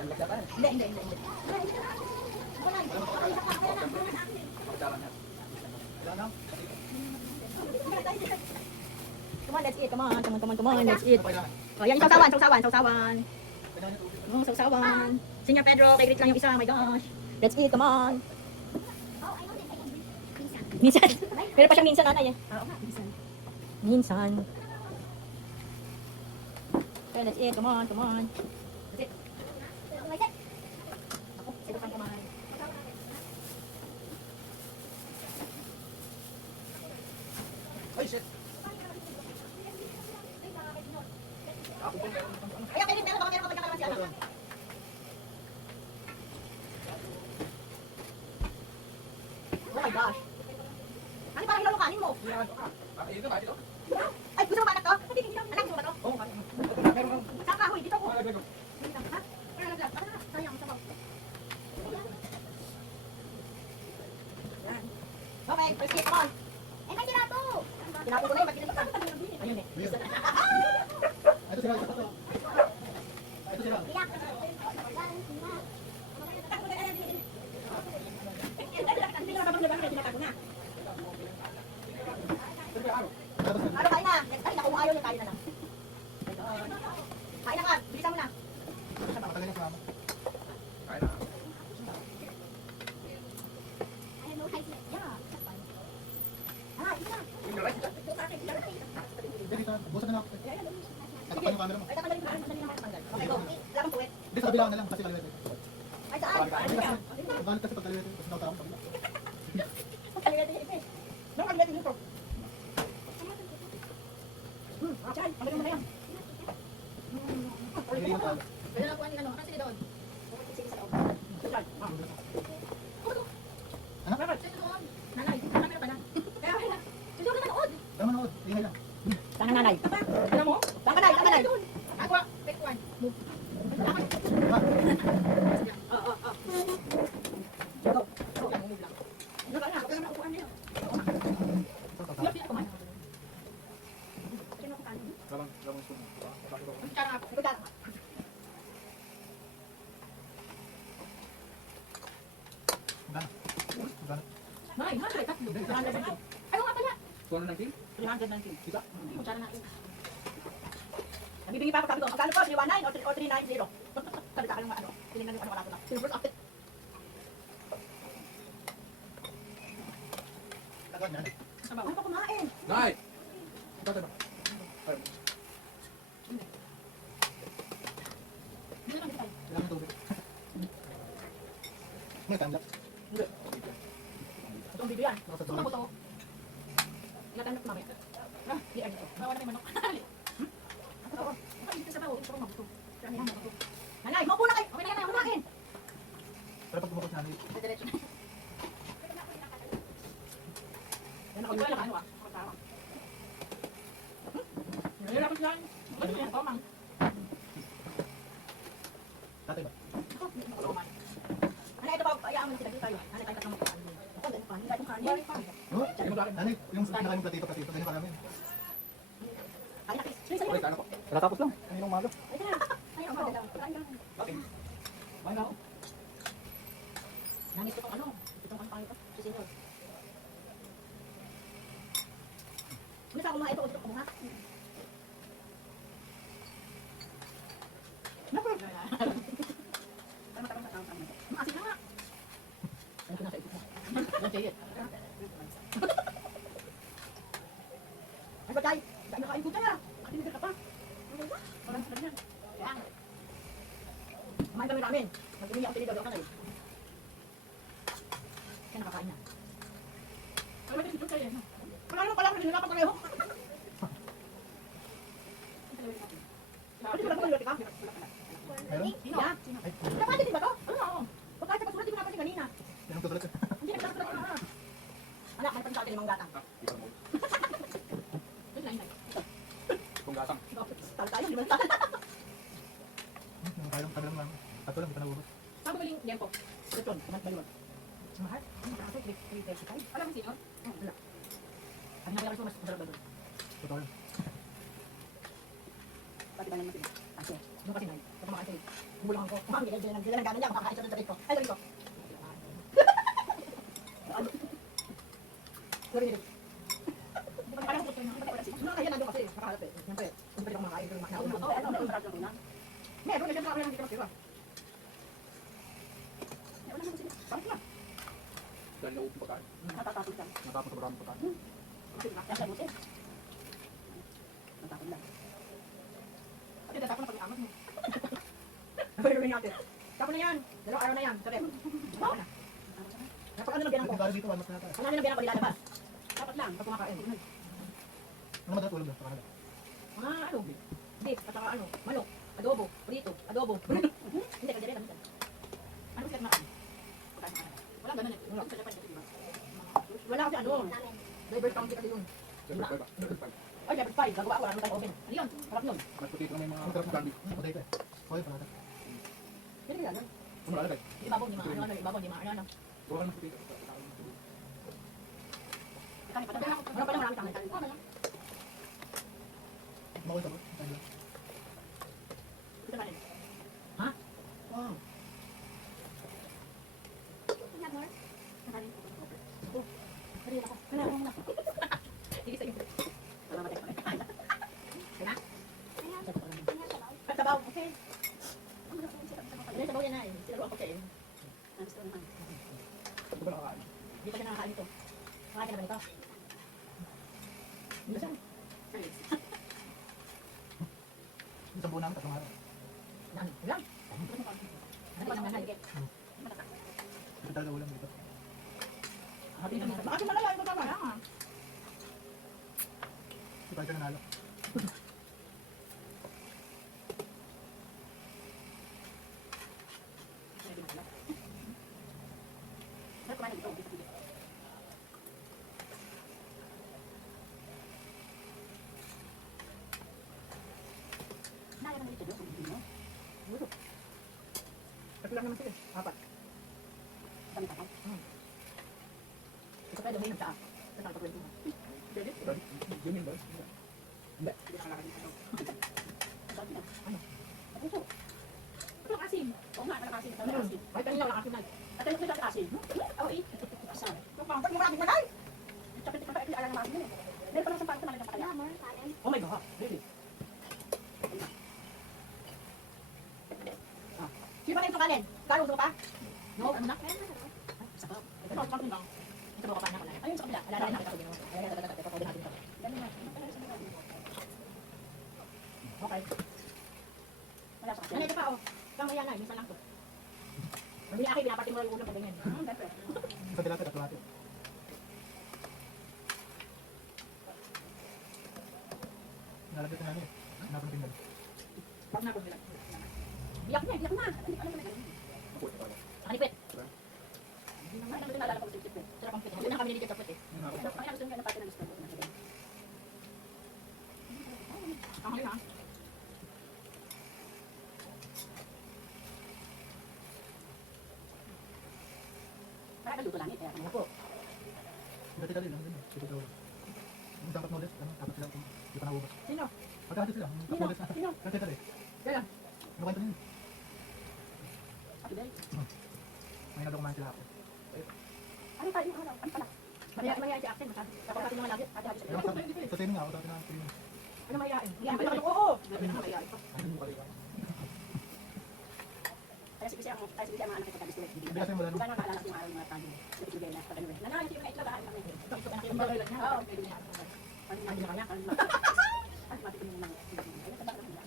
Hindi. Come on, let's eat. Come on, let's eat. Oh, yan yung sausawan. Oh, sausawan. Senior Pedro, kay Grit lang yung isa. Oh my gosh. Let's eat, come on. Minsan. Pero pa siyang minsan, nanay eh. Minsan. Okay, let's eat, come on. Let's eat. Ako, silukan kumain. Ay, shit! Ay, okay, meron baka meron kapag nakalaman si Ana. Oh my gosh. Ano parang hilalukanin mo? Ayun na ba? Dito? Ay, gusto mo ba anak to? Hindi, anak gusto mo ba to? Oo, meron kang... Saan kahoy? Dito ko. Ay, meron. Ha? Sayang, sabaw. Yan. Okay, first eat, come on. Eh, may tinato. Tinato ko na yun, ba't kinalitan? Ayun eh. Ito sila. Ito sila. Ano, kain na. Ay, naku, ayaw niya, kain na lang. Kain na ka, bilisan mo na. Matagal yung sama. Kain na. Ah, isa. Dito, busan na lang. Tatakpan yung camera mo. Ay, tatanggalin ko. Tatanggalin ako tanggal. Okay, go. Wala kang puwet. Hindi, sa kabila na lang. Kasi kaliwete. Ay, saan? Galit kasi pag kaliwete. Kasi nakatama sa kabila. Kaliwete niya, Ipe. Nung kaliwete dito. Chay, ang galing mo na yan. Hindi yung tama. Pwede na kuha ni ano, kasi doon. Sige sa loob. Chay, Ano? sige doon. Nanay, camera pa na. Kaya wala. Susunod na manood. Tama na, ingay lang. Saan ka nanay? Alam mo? Saan ka nanay? Ako, take one. Move. Oo. Go. Go lang, move lang. Ano ka na? Huwag ka na maupuan niya. Hirap niya kumain. Sino ko kanin? Lamang spoon. Ang cara ako. Ito cara. Gana. Gana. Nay, nanay, tatlo. 319. Ayaw nga pala. 219? 319. Isa? Kutsara natin. Nabibigay pa ako sabi ko, magkano po? 319 o 390? Sabi ka ng ano, tinignan yung ano wala ko na. Silver update. Tagal na. Ano pa kumain? Nay! Ito, ito. Hindi naman tayo. Kailangan ng tubig. May time lapse. Hindi. Ito ang video yan. Ito ang buto. Ilan na kumamit? Di ay ito. Bawa na may manok. Oo. Ay, ito sa bawo. Ito ang mabuto. Nanay, maupo na kayo. Okay na yan, kumain. Pero pag bumukot namin, Ay, diretso na. Yan ako yung ano ah. Nahihirapan sila. Ano yan? Tomang. tatay ba? Ano ito pa? Ayaan mo sila dito tayo. Ano tayo tatlong magkakaan din. Ako, ganun pa. Hindi tayo kanin. Oh, nanay, yung pinakain platito, ganyan pa namin. Ay, nakis. Sige, sige. Ano po? Natapos lang. Kaninong umaga. Ay, sige. Ay, ang maganda. Okay. Bye na ako. Nangis ko ano. Itong ano tayo pa. Si Senyor. Ano sa kumain ito? Ito kumuha. Never. Tama. Maasin na nga. Ano ko na sa isip mo? Ano siya yun? Ay, Batay! Dahil nakain ko dyan ah! Makinigil ka pa! Parang sa ganyan. Yan. Kumain kami namin. Mag-umi ang pinigagaw ka na yun. Kaya nakakain na. Wala naman dito kayo. Wala naman pala, nahihirapan pareho. Pwede ba na ito ka? Meron? Yeah. Napansin din ba to? Oo. Pag kahit sa kasulat, di ko napansin kanina. Sinong tutulat? Hindi nagkasulat ko na. Anak, may pansin sa akin limang gatang. Yun lang, yun lang. Kung gasang. Talo tayo, limang gatang. Yung kailang kabilang lang. Tato lang, di pa nabubot. Saan gumaling yan po? Lechon, kumat baliwan. Mahal? Ang kaso, 335. Alam mo sino? Wala. Ang nagkakaroon mas masarap ba doon? Totoo yun. Pati ba naman sila? Kasi, yung kasi nai. Pag kumakain sa'yo, bumulang ko. Hindi lang gano'n niya, makakain siya doon sa ko. Ay, sabi ko. Sorry, hindi. Mga kaya nandun kasi, nakaharap eh. Siyempre, kung pwede akong makakain, pero makauna. Meron na siyempre ako lang dito kasi. Bakit na? Dahil naupo pa tayo. Natatapos ka. Natapos sa marami pa tayo. Kasi buti. Natapos lang. Kasi natapos na pag-iamas mo. Pero rin natin. Tapos na yan. Dalawang araw na yan. Sabi. Baka na. Napag ano lang biyanang ko. Pagkari dito, almas na tayo. Ano lang biyanang ko ilalabas. Dapat lang. Pag kumakain. Ano madalas ulam na sa Canada? Mga ano. Beef. At saka ano. Manok. Adobo. Prito. Adobo. Hindi. Kaya rin. Ano siya kumain? Wala ganun eh. Wala kasi ano. Diverse county kasi yun. Ay, level 5. Gagawa ako. Ano tayo oven. Ano yun? Harap yun. Mas puti ko na may mga candy. Patay ka eh. Hoy, panata. Hindi nila yun. Sumula agad. Di babaw, di maano, ano, di babaw, di maano, ano. Buka ka ng puti. Ano pa lang marami tangan. Makoy sa ba? Ito na rin. Ha? Wow. Kanina ako. Kanina ako muna. Sige sa iyo. Wala matay. Kaya? Sabaw. Okay. Ano sabaw yan na eh. Sinabaw ako kayo. Ito ba nakakain? Hindi pa siya nakakain ito. Nakakain ka na ba nito? Hindi ba siya? Isang buo namin, tatlong araw. Dami. Ilang? Ano ba naman halik? Ito talaga ulam dito. Hati naman. Bakit malala ito tama na? Ito tayo ka nanalo. Tatlo lang naman sila. Apat. Ito tayo domain ng taas. Ito tayo pagwento mo. Pwede? Ganyan ba? Hindi. Hindi ka nakalagay dito. Ano? Puso. Ito ang asin. Oo nga, ito ang asin. Ito ang asin. Ay, kanina walang asin na. At ito ang asin. Oo, eh. Asan? Ito pang pag maraming malay. Tsapit ka pa, ito alam ng asin yun eh. Meron pa lang sa pangit na malagyan pa kaya. Oh my God. Really? Sino ba na yung kanin? Kalo gusto ko pa? No, ano na? Isa pa. Ito, ito lang. Ito ba kapain ako na? Ayun, sa kabila. Alala rin nakita ko ginawa. Alala rin nakita ko. Ito, natin ito. Okay. Ano ito pa, oh. Kamaya na, minsan lang to. Hindi akin, pinapati mo yung ulam pag ganyan. Sa tilapia, tatlo natin. Nalagay ko namin. Sinapin na tingnan. Bakit na ako sila? Iyak niya, iyak na. Ako, ito pala. Nakanipit. Hindi naman, ano naalala ko sa tipit. Sarap ang pit. Hindi na kami niligyan sa pit eh. Kaya gusto niya na pati na gusto ko. Ang hali ha? Kaya kaluto lang eh. Kaya ano po. Dati dali lang. Ito daw. Yung dapat knowledge, dapat sila kung di pa nabubas. Sino? Pagkakasya sila, yung knowledge na. Sino? Dati dali. Kaya? Ano kwento niyo? Ate Day. May nadokumahan sila ako. Ano tayo? Ano pala? Mahihain si Akin. Tapos natin naman lagi. Ate Ate. Pero sa training nga ako, dati na training. Ano mahihain? Mahihain. Oo. Mahihain. Ay, hindi mo kaliwa. Kaya si Bisi ang mga anak ito gusto Hindi kasi wala nung. Kaya nakaalala ko yung araw yung mga tayo. Nagbibigay na pag ano eh. Nanay, hindi mo na itlagaan kami. Ito ang kinabagay niya. Oo, pwede niya. Ano na kanya? Ano mati ko yung mga. Ay, tabak na nila.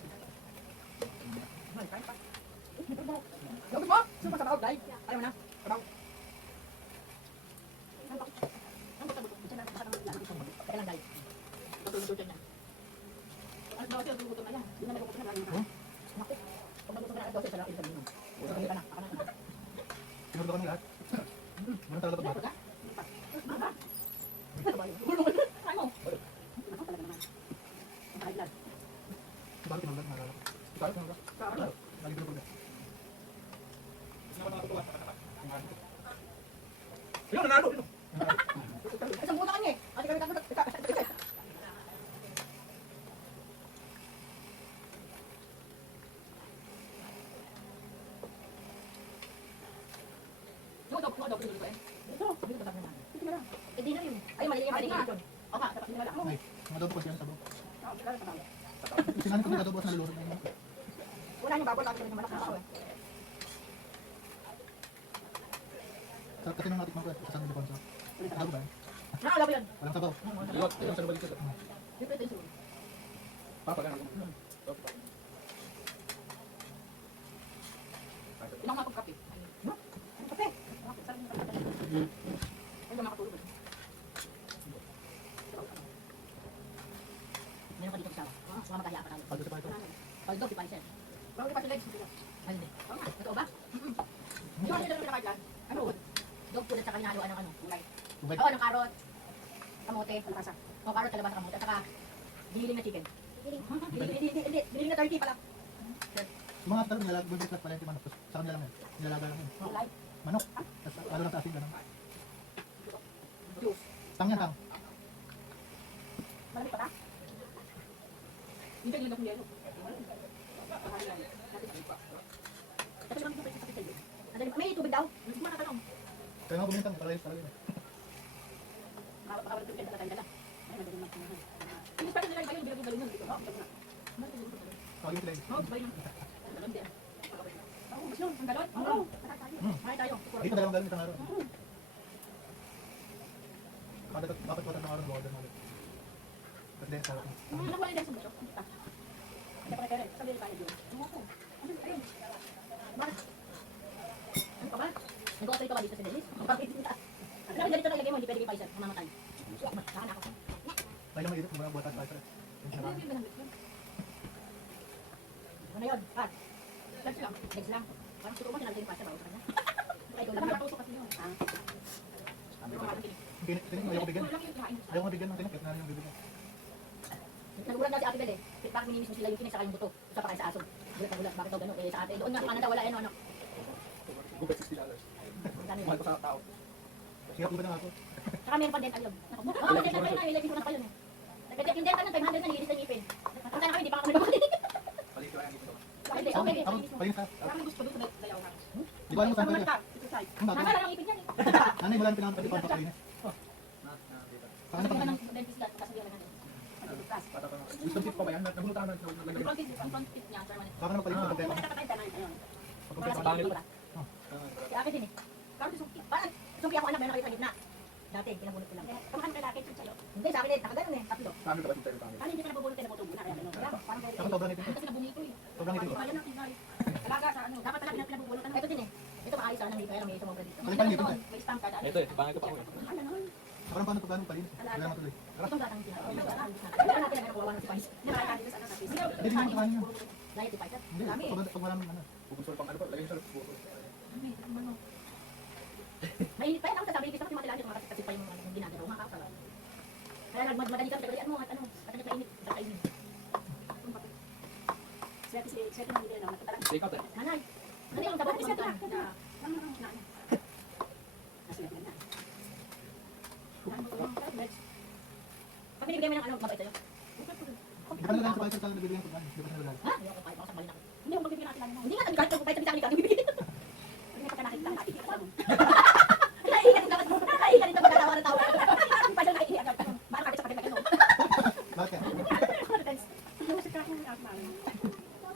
Ay, kain pa. Gawin mo! Supa sa bawag, Day. Ayaw mo na. Sabaw. Ang buto-buto. Diyan na, baka naman nila. Kaya lang, Day. Matulog-tulog niya. Ano daw siya, gugutom na yan. Hindi na nagugutom na lang. Naku. Pag nagugutom na daw siya, sarap yung sabihin mo. Sabihin ka na. Ako na. Sinurdo kami lahat. Ganun talaga pag bata. Ay mo. Ako talaga naman. Ang kahit Bakit tinulad, naalala ko. Ikaw, tinulad. Lagi tinulad. Ayun, nanalo! Isang buta kanya eh. Ate kami tatlo. Ako daw pinili ko eh. Ito, dito ba naman? Ito na lang. Eh di na yun. Ay, mali yung pinili ko. O nga, dapat nila lang. Ay, mga adobo kasi yan sabaw. Oo, sila lang sa bawal. Sinanin ko yung adobo at nalulurot na yun. Wala niyo bawal, bakit yung malaki ako eh. Sarap kasi nung natikman ko, kasama yung deponso. Adobo ba yan? Nakala ko yun. Walang sabaw. Ilang sa balik ito. Yung pwede yun. Papa, ganun. Ilang nga kape? Ang kape? Sarap ng kape. Ay, makatulog eh. Meron ka dito kasama. Sumama kaya pa tayo. Paldo sa paldo. Paldo, di pa isa. Bakit di pa sila? Ay, hindi. Oo nga, totoo ba? Yung ano yung pinakailan? Ano? Dog food at saka hinahaluan ng ano? Gulay. Tubig. Oo, ng karot. Kamote. Kalabasa. O, karot, kalabasa, kamote. At saka, biniling na chicken. Biniling na turkey pala. Yung mga talong nilalag, bulbul plus pala yung manok. Tapos sa kanila lang yun. Nilalaga lang yun. Gulay. Manok. Tapos ano lang sa asin, gano'n. Juice. Tang yan, tang. Malamig pa ta? Hindi nila kung yelo. May tubig daw. Makatanong. Kaya nga bumintang, para talaga yun. Makakawalan tubig ka tayo dala. Ay, madaling magpunan. Hindi pa nila yung bilog-bilog nun dito. Kawin sila yun. Oh, sabay na. Galon din. Oo, mas yun. Ang galon? Oo. Mahay tayo. Dito dalawang galing isang araw. Bakit walang araw ng order mo ulit? At then, sarap. Alam ko lang din sa buso. Kaya pa kaya sabi tayo doon. Ayun. Bakit? Ano ka ba? Nag-offer ka ba dito sa Dennis? Bakit? Alam mo, ganito na ilagay mo, hindi pwede kay Paisan. Mamamatay. Saka na ako. May lang mainit, mga buwatan pa. Ano yun? Pat? Legs lang. Legs lang. Parang siguro mo sinalagay yung pasta ba? Sa kanya? Ay, ikaw lang. Nakatuso kasi yun. Ayaw ko bigyan. Ayaw ko bigyan ng tinakit na yung bibigyan. Nagulat na si Ate Bel eh. Bakit minimis mo sila yung kinis saka yung buto? Isa pa kayo sa aso. Gulat na gulat. Bakit daw gano'n? Eh sa ate. Doon nga Canada wala yan o ano. Gupit $60. Magkano Mahal yun? ko sa tao. Siya po ba ng ako? Saka meron pa dental yun. Oo, dental pa yun na. Ilagay ko na pa yun eh. Yung dental ng 500 na nililis na ngipin. Ang sana kami, hindi pa kami nababalik. Balik ko lang dito. Hindi, Ako, okay. ako, palinis ka. Kami gusto doon sa dayaw nga. Di ba ano saan pwede? Ang bago. Nakala lang ngipin yan eh. Ano yung wala na pinakapit pa palinis? Saan Ano na ka pang ng dentist dati? Kasabihan na natin. Gusto tip pa ba yan? Nabulutan na. Ang front teeth niya, permanent. Saan na palinis Ano pag ka pagkaya? tatay tanay? Ayun. Pag Para pagkaya. sa tingin ko Si Ate din eh. Parang sumpi. Parang sumpi ako anak, meron kayo sa gitna. Dati, pinabunot ko lang. Kamuhan ka laki, sa'yo. Hindi, sa akin din. Nakaganon eh. Tatlo. Kami ba tayo kami? Paano hindi ka nabubulot kayo naputubo na kaya gano'n? Kaya parang kaya. Ako sobrang itin. Kasi nabungi ko eh. Sobrang itin ko. Kaya natin na eh. Alaga sa ano. Dapat talaga pinabubulot. Ito din eh. Ito maayos sana may pera, may sumobra dito. Balik tayo dito, May stamp card. Ito eh, bangay ko pa ako eh. Ano naman? Parang paano pag palinis? Wala na tuloy. Itong gatang sinabi. Kaya natin na kawawa ng si Pais. Nakakaya dito sa ano sa PC. Hindi din yung kanin yun. Diet si Pais. Hindi, Dami eh. pag wala naman ano. Pupunsol pang ano pa, lagay sa puso. Mainit pa yan ako sasabihin kasi matilaan yung mga kasi pa yung mga ginagawa mga kapsa. Kaya nagmadali kami tagalian mo at ano, at nagpainit, nagpainit. Swerte naman din ako, nakita lang. Take out eh. Nanay, nanay yung tabak ko sa kan. Pag binibigay mo ng ano, mabait sa'yo. Di ba nalagay sa palitan sa nagbibigyan ng pagkain? Di ba nalagay? Ha? Hindi ako kahit ako sa balik ako. Hindi ako magbibigay natin lang. Hindi nga, kahit ako kahit sa kanila, bibigyan. Hindi nga pagka nakita natin. Nakaiiyak dapat mo. Nakaiiyak dito pagkatawa na tawa. Hindi pa siya nakaiiyak. Parang kapit sa kapit na gano'n. Bakit?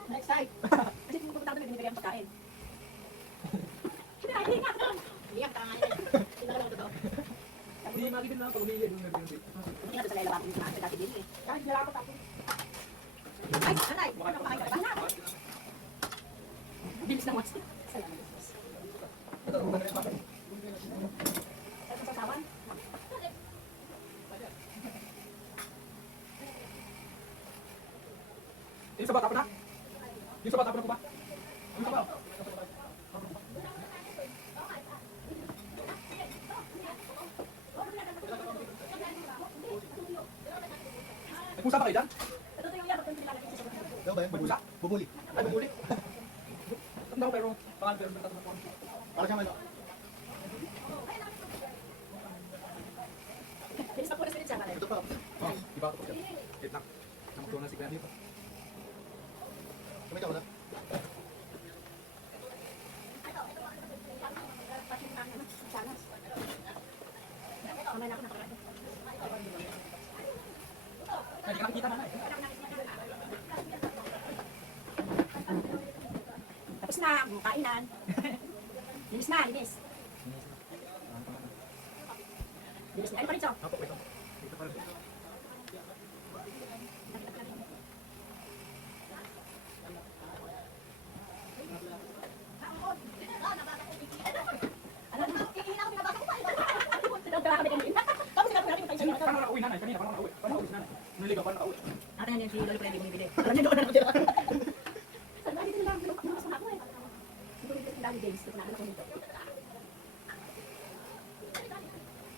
Next time. Kasi kung pupunta ko doon, binibigyan ng pagkain. Iyak ka nga niya. Hindi na lang totoo. Hindi makikita na pag umiiyak yung nag-iyak. Hindi nga to sa lalabas yung mga dati din eh. Kahit nila ako tapos. Ay, anay! Ano pa kayo? Bana! Bilis na mas. Ano sa sasawan? Yung sa bata pa na? Yung sa bata pa na ko ba? Yung sa bata? Nagpusa ba kayo dyan? Ito yung yakot yung nilalagay sa sasawan. Ikaw ba yan? Bubuli. Ay, bubuli. Tanda ko pero, pangalan pero tatlo ko. Para siyang ano? Bilis na po na spirit siya. Ito pa. Oh, iba ako po siya. Wait lang. Namaklo na si Kuya dito. Kumita ko na. Sa Sanas. Kamay na ako nakaraan. Hindi ka nakikita na eh. Tapos na, kainan. Linis na, linis. Linis na. Ano pa rin, so? Apo, ito. Dito pa rin. Ano na? Kikihina ako, pinabasa ko pa. Nagdala kami kanina. Tapos sinabi natin yung kayo sa Paano nakauwi nanay? Kanina, paano nakauwi? Paano nakauwi si nanay? Naligaw, paano nakauwi? Ate na yan si Lolo Freddy bumibili. Alam niyo doon na nakatira. Sabi ko, dito na lang. Bukas na ako eh. Siguro dito si Daddy James. Dito na ako dito.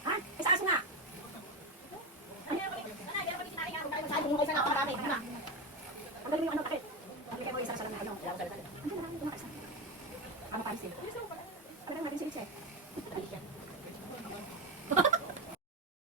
Ha? Isa aso nga. Kung isa na ako marami. Ano na? Ang galing yung ano takit. Ang galing mo isa sa lang na ano. Ano na lang. Ano na? Ano na? Ano pa